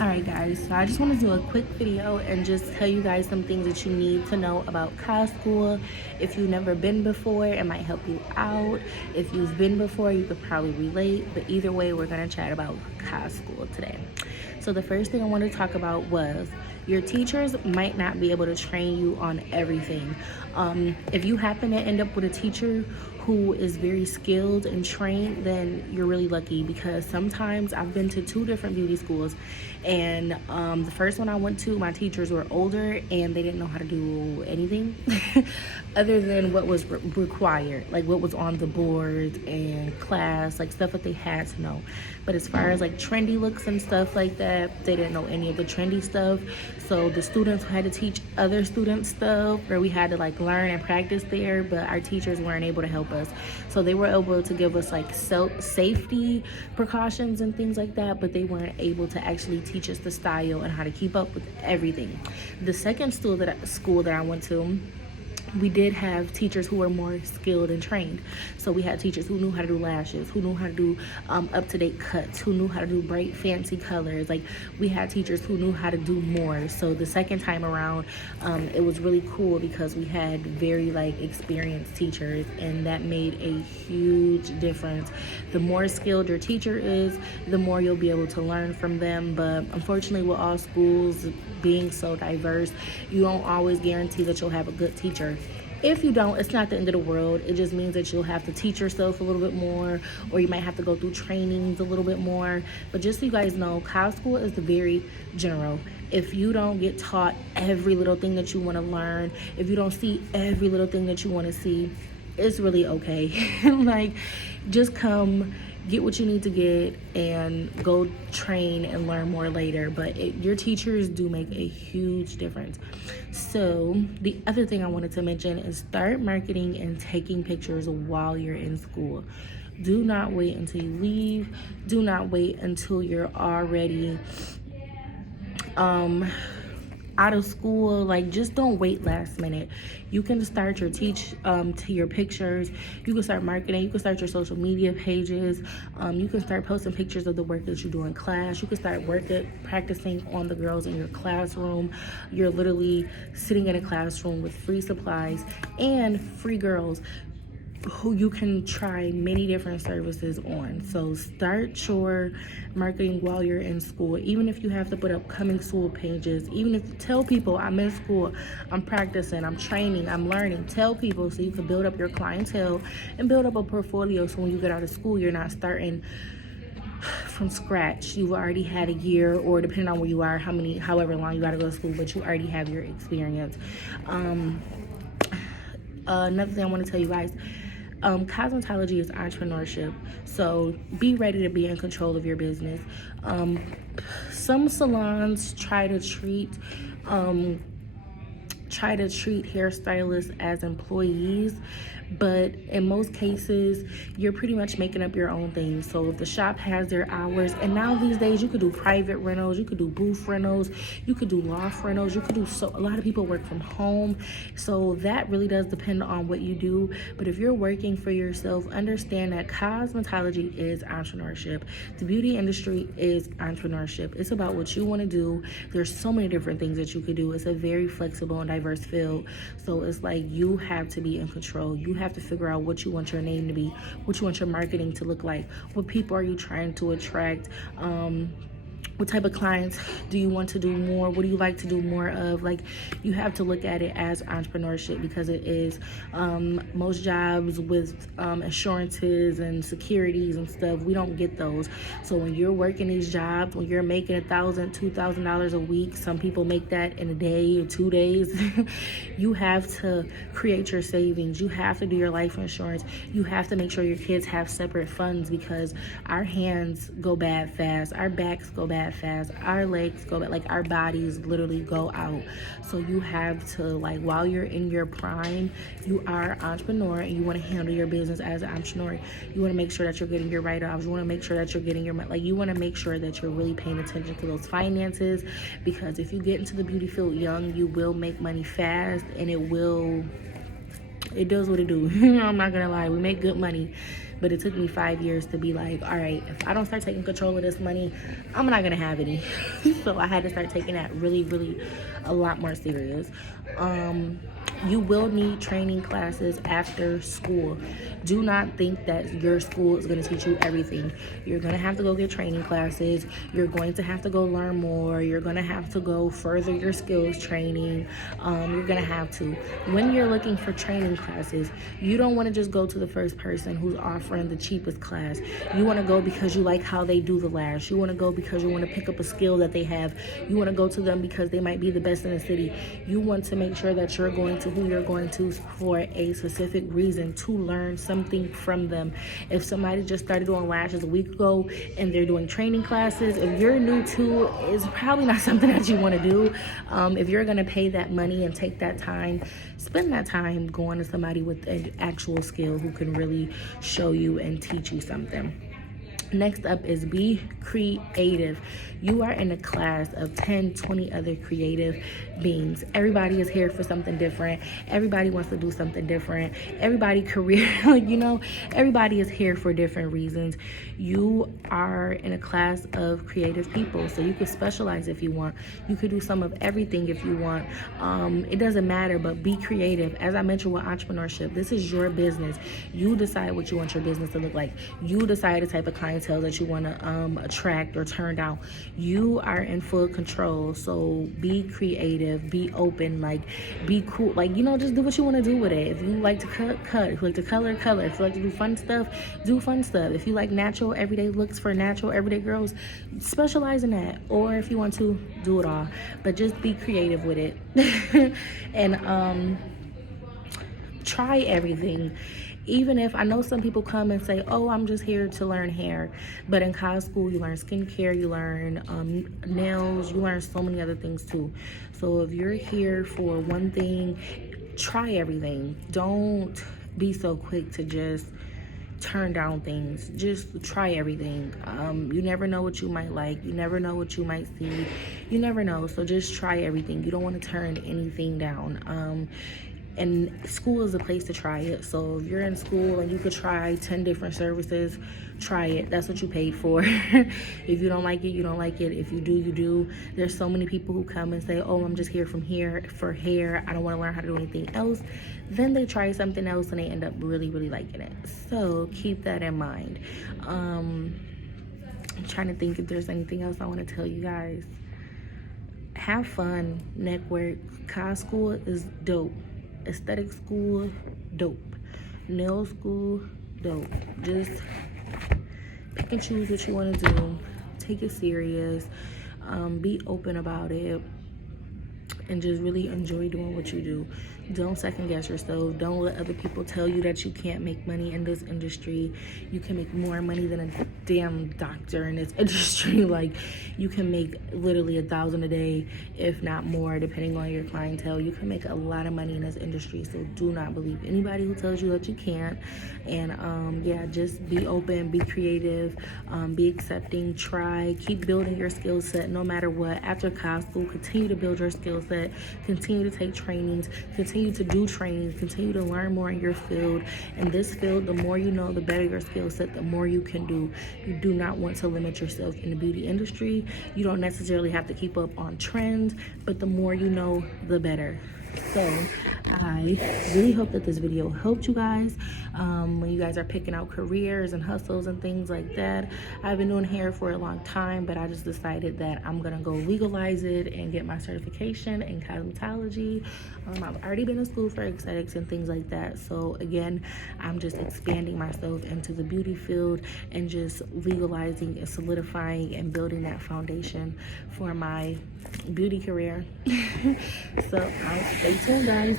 Alright guys, so I just want to do a quick video and just tell you guys some things that you need to know about cos school. If you've never been before, it might help you out. If you've been before, you could probably relate, but either way, we're going to chat about cos school today. So the first thing I want to talk about was your teachers might not be able to train you on everything. If you happen to end up with a teacher who is very skilled and trained, then you're really lucky, because sometimes I've been to two different beauty schools, and the first one I went to, my teachers were older and they didn't know how to do anything other than what was required, like what was on the board and class, like stuff that they had to know. But as far as like trendy looks and stuff like that, they didn't know any of the trendy stuff. So the students had to teach other students stuff, or we had to like learn and practice there, but our teachers weren't able to help us. So they were able to give us like safety precautions and things like that, but they weren't able to actually teach us the style and how to keep up with everything. The second school that I went to, we did have teachers who were more skilled and trained. So we had teachers who knew how to do lashes, who knew how to do up-to-date cuts, who knew how to do bright fancy colors. Like, we had teachers who knew how to do more. So the second time around, it was really cool because we had very like experienced teachers, and that made a huge difference. The more skilled your teacher is, the more you'll be able to learn from them. But unfortunately, with all schools being so diverse, you don't always guarantee that you'll have a good teacher. If you don't, it's not the end of the world. It just means that you'll have to teach yourself a little bit more, or you might have to go through trainings a little bit more. But just so you guys know, cos school is very general. If you don't get taught every little thing that you want to learn, if you don't see every little thing that you want to see, it's really okay. Like, just come, get what you need to get, and go train and learn more later. But your teachers do make a huge difference. So the other thing I wanted to mention is start marketing and taking pictures while you're in school. Do not wait until you leave. Do not wait until you're already out of school. Like, just don't wait last minute. You can start your to your pictures. You can start marketing. You can start your social media pages. You can start posting pictures of the work that you do in class. You can start practicing on the girls in your classroom. You're literally sitting in a classroom with free supplies and free girls who you can try many different services on. So start your marketing while you're in school. Even if you have to put up coming school pages, even if tell people I'm in school, I'm practicing, I'm training, I'm learning. Tell people so you can build up your clientele and build up a portfolio, so when you get out of school, you're not starting from scratch. You've already had a year, or depending on where you are, however long you gotta go to school, but you already have your experience. Another thing I want to tell you guys, cosmetology is entrepreneurship, so be ready to be in control of your business. Some salons try to treat hairstylists as employees, but in most cases, you're pretty much making up your own things. So if the shop has their hours, and now these days you could do private rentals, you could do booth rentals, you could do loft rentals, you could do, so a lot of people work from home. So that really does depend on what you do. But if you're working for yourself, understand that cosmetology is entrepreneurship. The beauty industry is entrepreneurship. It's about what you want to do. There's so many different things that you could do. It's a very flexible and diverse field. So it's like, you have to be in control. You have to figure out what you want your name to be, what you want your marketing to look like, what people are you trying to attract, what type of clients do you want to do more? What do you like to do more of? Like, you have to look at it as entrepreneurship, because it is. Most jobs with insurances and securities and stuff, we don't get those. So when you're working these jobs, when you're making $1,000, $2,000 a week, some people make that in a day or 2 days. You have to create your savings. You have to do your life insurance. You have to make sure your kids have separate funds, because our hands go bad fast, our backs go bad fast, our legs go bad, like our bodies literally go out. So you have to, like, while you're in your prime, you are an entrepreneur, and you want to handle your business as an entrepreneur. You want to make sure that you're getting your write-offs. You want to make sure that you're getting you want to make sure that you're really paying attention to those finances, because if you get into the beauty field young, you will make money fast, and it will it does what it do. I'm not gonna lie, we make good money, but it took me 5 years to be like, all right, if I don't start taking control of this money, I'm not gonna have any. So I had to start taking that really, really a lot more serious. You will need training classes after school. Do not think that your school is going to teach you everything. You're going to have to go get training classes. You're going to have to go learn more. You're going to have to go further your skills training. You're going to have to. When you're looking for training classes, you don't want to just go to the first person who's offering the cheapest class. You want to go because you like how they do the lash. You want to go because you want to pick up a skill that they have. You want to go to them because they might be the best in the city. You want to make sure that you're going to who you're going to for a specific reason, to learn something from them. If somebody just started doing lashes a week ago and they're doing training classes, if you're new to, it's probably not something that you want to do. If you're going to pay that money and take that time, spend that time going to somebody with an actual skill who can really show you and teach you something. Next up is be creative. You are in a class of 10, 20 other creative beings. Everybody is here for something different. Everybody wants to do something different. Everybody career, everybody is here for different reasons. You are in a class of creative people, so you could specialize if you want. You could do some of everything if you want. It doesn't matter, but be creative. As I mentioned with entrepreneurship, this is your business. You decide what you want your business to look like. You decide the type of clientele that you want to attract or turn down. You are in full control, so be creative, be open, be cool, just do what you want to do with it. If you like to cut. If you like to color. If you like to do fun stuff, do fun stuff. If you like natural everyday looks for natural everyday girls, specialize in that. Or if you want to, do it all, but just be creative with it. And try everything. Even if I know some people come and say, oh, I'm just here to learn hair, but in cos school you learn skincare, you learn nails, you learn so many other things too. So if you're here for one thing, try everything. Don't be so quick to just turn down things. Just try everything. You never know what you might like. You never know what you might see. You never know. So just try everything. You don't want to turn anything down. And school is a place to try it. So if you're in school and you could try 10 different services, try it. That's what you paid for. If you don't like it, you don't like it. If you do, you do. There's so many people who come and say, oh, I'm just here for hair. I don't want to learn how to do anything else. Then they try something else and they end up really, really liking it. So keep that in mind. I'm trying to think if there's anything else I want to tell you guys. Have fun, network. Cos school is dope. Aesthetic school, dope. Nail school, dope. Just pick and choose what you want to do. Take it serious. Be open about it. And just really enjoy doing what you do. Don't second guess yourself. Don't let other people tell you that you can't make money in this industry. You can make more money than a damn doctor in this industry. You can make literally 1,000 a day, if not more, depending on your clientele. You can make a lot of money in this industry. So do not believe anybody who tells you that you can't. And yeah, just be open, be creative, be accepting, try, keep building your skill set no matter what. After cos school, continue to build your skill set, continue to take trainings, continue to do trainings, continue to learn more in your field. In this field, the more you know, the better your skill set, the more you can do. You do not want to limit yourself in the beauty industry. You don't necessarily have to keep up on trends, but the more you know, the better. So I really hope that this video helped you guys when you guys are picking out careers and hustles and things like that. I've been doing hair for a long time, but I just decided that I'm gonna go legalize it and get my certification in cosmetology. I've already been in school for aesthetics and things like that. So again, I'm just expanding myself into the beauty field and just legalizing and solidifying and building that foundation for my beauty career. So I'll stay tuned, guys.